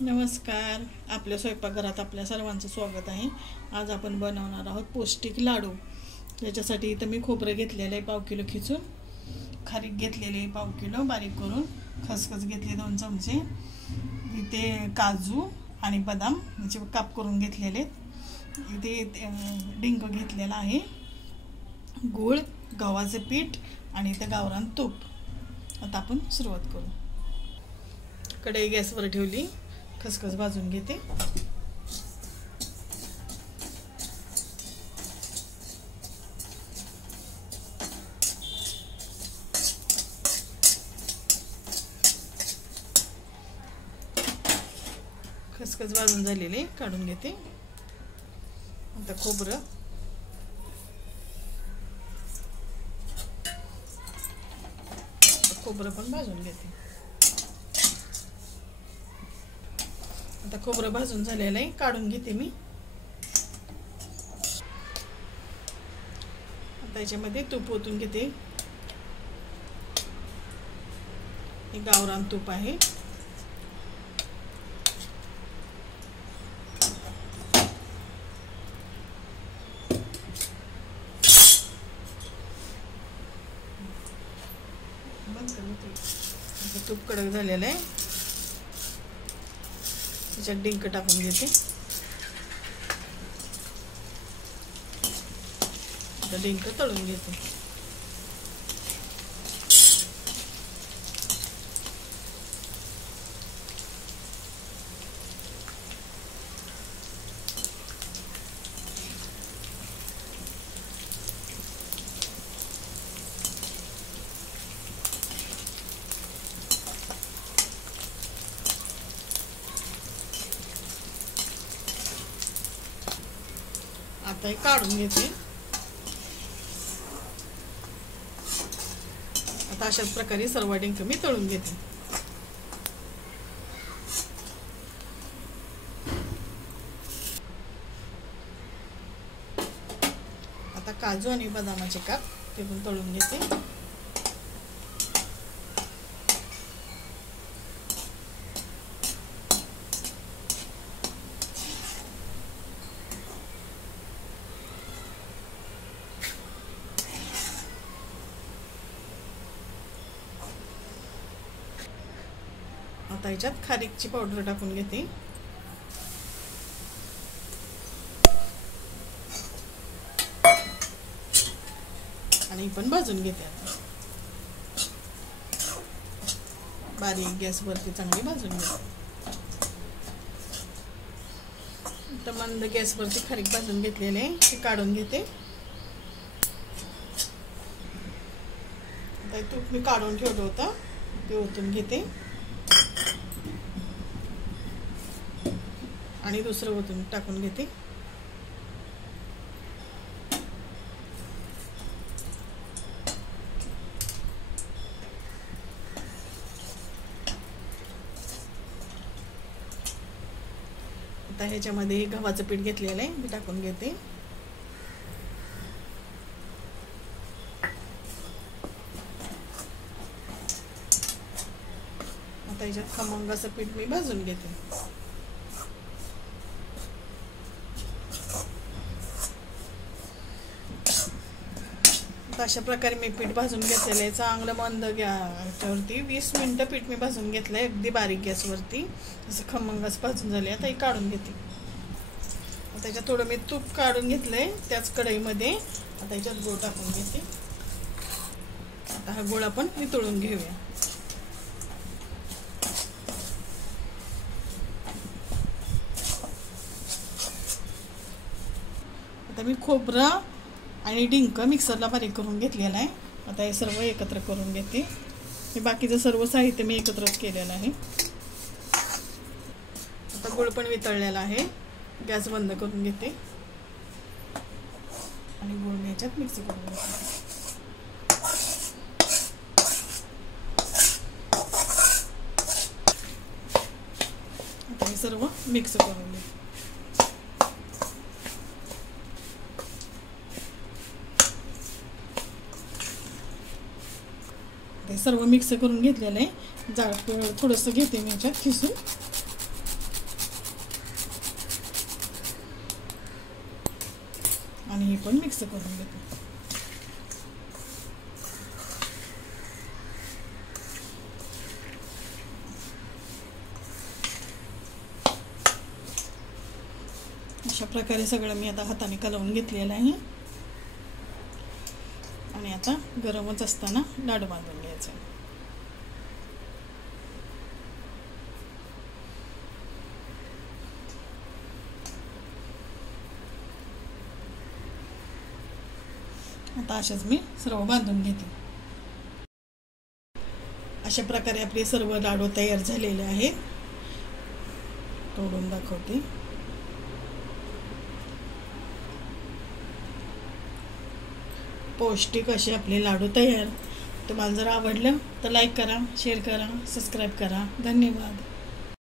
नमस्कार. आपल्या स्वयंपाकघरात आपल्या सर्वांचं स्वागत आहे. आज आपण बनवणार आहोत पौष्टिक लाडू. त्याच्यासाठी इथं मी खोबरं घेतलेलं आहे 1/2 किलो खिचून, खारीक घेतलेली आहे 1/2 किलो बारीक करून, खसखस घेतली 2 चमचे, इथे काजू आणि बदाम याचे काप करून घेतलेले, इथे डिंक घेतलेला आहे, गूळ, गव्हाचे पीठ आणि इथे गावरान तूप. आता आपण सुरुवात करू. कढई गॅसवर ठेवली, खसखस भाजून घेते. खसखस भाजून झालेले काढून घेते. आता खोबरं, पण भाजून घेते. आता खोबरं भाजून झालेलं आहे, काढून घेते मी. आता याच्यामध्ये तूप ओतून घेते. हे गावरान तूप आहे. तूप कडक झालेलं आहे. त्याच्यात डिंक टाकून घेते. डिंक तळून घेते. आता हे काढून घेते. आता अशाच प्रकारे सर्व डिंक मी तळून घेते. आता काजू आणि बदामाचे काप ते पण तळून घेते. आता याच्यात खारीकची पावडर टाकून घेते. आणि पण भाजून घेते. आता बारीक गॅसवरती चांगली भाजून घेते. तर मंद गॅसवरती खारीक भाजून घेतलेले ते काढून घेते. आता तूप मी काढून ठेवलं होतं ते ओतून घेते आणि दुसरं ओतून टाकून घेते. आता ह्याच्यामध्ये गव्हाचं पीठ घेतलेलं आहे ते टाकून घेते. आता ह्याच्यात खमंग असं पीठ मी भाजून घेते. अशा प्रकारे मी पीठ भाजून घेतलेलं आहे. चांगलं मंद गॅसवरती 20 मिनिटं पीठ मी भाजून घेतलंय, अगदी बारीक गॅसवरती. असं खमंग असं भाजून झाले. आता हे काढून घेते. आता त्याच्यात थोडं मी तूप काढून घेतलंय त्याच कढईमध्ये. आता याच्यात गूळ टाकून घेते. आता हा गूळ आपण मी तळून घेऊया. आता मी खोबरं आणि डिंक मिक्सरला बारीक करून घेतलेला आहे. आता हे सर्व एकत्र करून घेते. हे बाकीचं सर्व साहित्य मी एकत्रच केलेलं आहे. आता गूळ पण वितळलेला आहे. गॅस बंद करून घेते आणि गूळ मी याच्यात मिक्स करून घेते. आता हे सर्व मिक्स करून घेते. ते सर्व मिक्स करून घेतलेलं आहे. जाड थोडंसं घेते मी याच्यात खिसून. आणि हे पण मिक्स करून घेते. अशा प्रकारे सगळं मी आता हाताने कलवून घेतलेलं आहे आणि आता गरमच असताना लाडू बांधून घ्यायचे. आता असेच मी सर्व बांधून घेते. अशा प्रकारे आपले सर्व लाडू तयार झालेले आहेत. तोडून दाखवते. पौष्टिक असे आपले लाडू तयार. तुम्हाला जर आवडलं तर लाईक करा, शेअर करा, सबस्क्राईब करा. धन्यवाद.